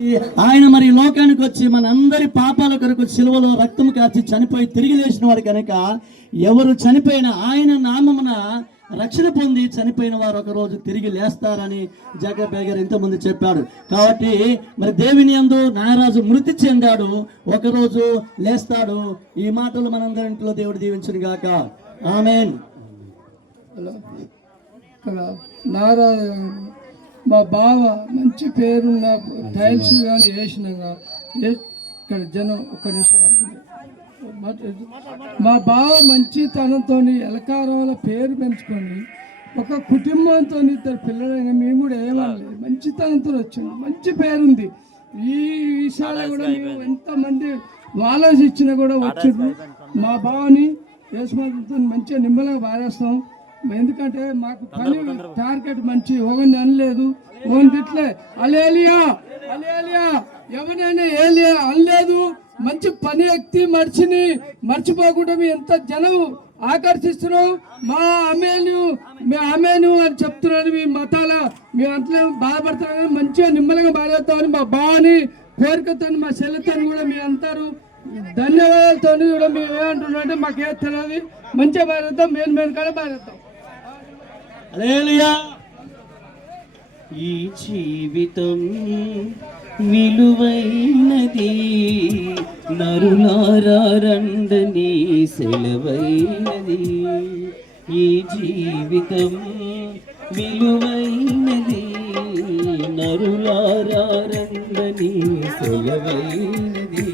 ఆయన మరి లోకానికి వచ్చి మన అందరి పాపాల కొరకు సిలువలో రక్తం కార్చి చనిపోయి తిరిగి లేచిన వాడు కనుక ఎవరు చనిపోయిన ఆయన నామమున రక్షణ పొంది చనిపోయిన వారు ఒక రోజు తిరిగి లేస్తారని జకర్యా గారు ఇంతకుముందు చెప్పాడు. కాబట్టి మరి దేవుని యందు నారాజు మృతి చెందాడు, ఒకరోజు లేస్తాడు. ఈ మాటలు మనందరి ఇంట్లో దేవుడు దీవించును గాక. ఆమేన్. నారాజు మా బావ మంచి పేరున్న టైల్స్ కానీ వేసినాగా ఇక్కడ జనం ఒక్క నిమిషం. మా బావ మంచితనంతో ఎలకారంలో పేరు పెంచుకొని ఒక కుటుంబంతో ఇద్దరు పిల్లలైనా మేము కూడా ఏమనలేదు, మంచితనంతో వచ్చింది, మంచి పేరుంది. ఈ విషయాలు కూడా మేము ఎంతమంది ఆలోచించినా కూడా వచ్చిండ్రు. మా బావని యేసుమాతో మంచిగా నిమ్మలంగా బారేస్తాం. ఎందుకంటే మాకు పని టార్గెట్ మంచి ఒకరిని అనలేదు, ఒకరిని తిట్లే. అలేలియా అలేలియా ఎవరైనా ఏలియా అనలేదు. మంచి పని వ్యక్తి మనిషిని మర్చిపోకుండా ఎంత జనం ఆకర్షిస్తున్నాం. మా ఆమెను అని చెప్తున్నాను. మీ మతాల మేము అంతలో బాధపడతాం కానీ మంచిగా నిమ్మలంగా బాధపడతామని మా బావని కోరికతో మా చెల్లెతని కూడా మీ అంటారు. ధన్యవాదాలతో కూడా మేము ఏమంటున్నాం అంటే మాకేం తెలియదు, మంచిగా బాధేద్దాం, మేము కూడా బాధేద్దాం. ఈ జీవితం విలువైనది, నరులారా రండని సెలవైనది. ఈ జీవితం విలువైనది, నరులారా రండని సెలవైనది.